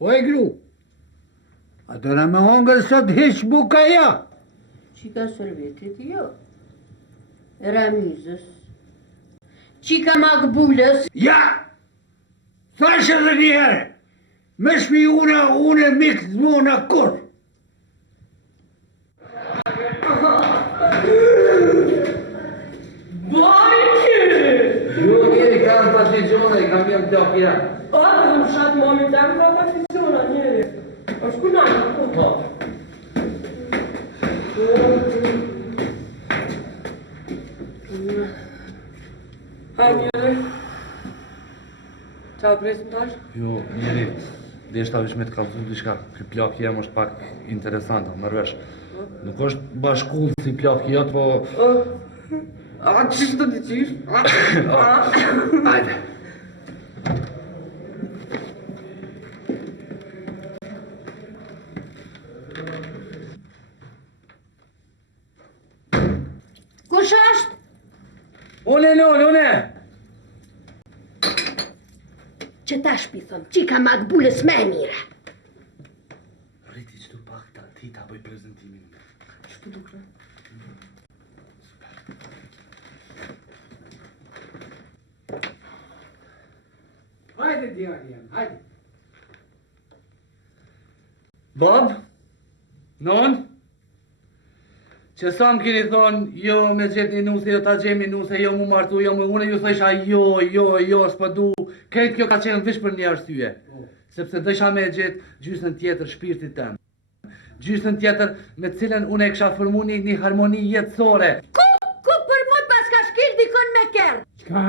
O e gru, a do në me hongër sot hiq buka ja? Qika sërvetit jo, Ramizës, qika makbulës. Ja! Thashe dhe njëherë, me shmi une mikë zmona kur. Jo, njeri kam pasizione, kam jam plakja. Dhe më shatë mami të ka pasisiona njeri. është kunajnë, po. Haj njeri. Qa presim tash? Jo, njeri, dhe ishta vish me të kalëzu diçka. Ky plak jem është pak interesanta, mërvesh. Nuk është bashkull si plak jot, po... A, qishtë të t'i qish? Ajde. Kush është? Une, une! Që ta shpithon, qika makbulës me mire. Rriti që tu pak ti ta bëj prezentimin. Që të dukre? Hajde, djani jam, hajde. Bab? Non? Që sa më keni thonë, jo me gjithë një nuse, jo ta gjemi nuse, jo mu martu, jo mu une, ju thësha jo, s'pa du. Krejt kjo ka qenë vish për një arsye. Sepse dësha me gjithë gjysën tjetër shpirtit tem. Gjysën tjetër me cilën une e kësha formu një harmoni jetësore. Ku për mot pas ka shkil dikon me kërë? Qka?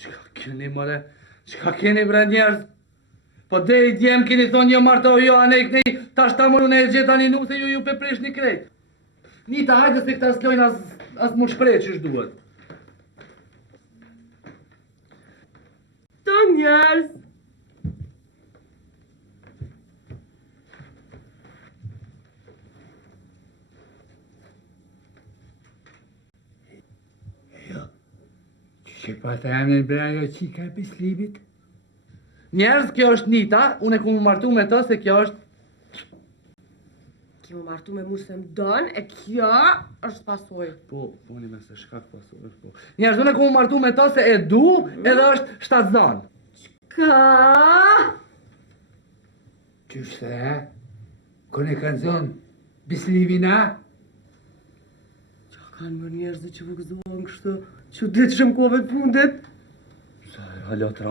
Qka keni, more? Qka keni, bre njerëz? Po dhe i djem keni thonë jo marto, jo anek, nej, tash ta mërë une e gjitha një nuse, ju pepresh një krejt. Nita, hajde se këta s'lojnë as mu shprej që shduhet. Të njerës! Jo, që pa të emnin bre ajo qika e bislibit? Njerëz, kjo është Nita, une ku mu martu me të se kjo është... Ki më martu me mu se më dënë, e kjo është pasoj. Po, një me se shkak pasoj, po. Njerëz, une ku mu martu me të se e du edhe është shtatzan. Ka? Qështë e? Kone kanë zonë bislivina? Qa kanë më njerëzë që vëgëzohen kështë, që ditë shëmkove të fundet? Sa, halatra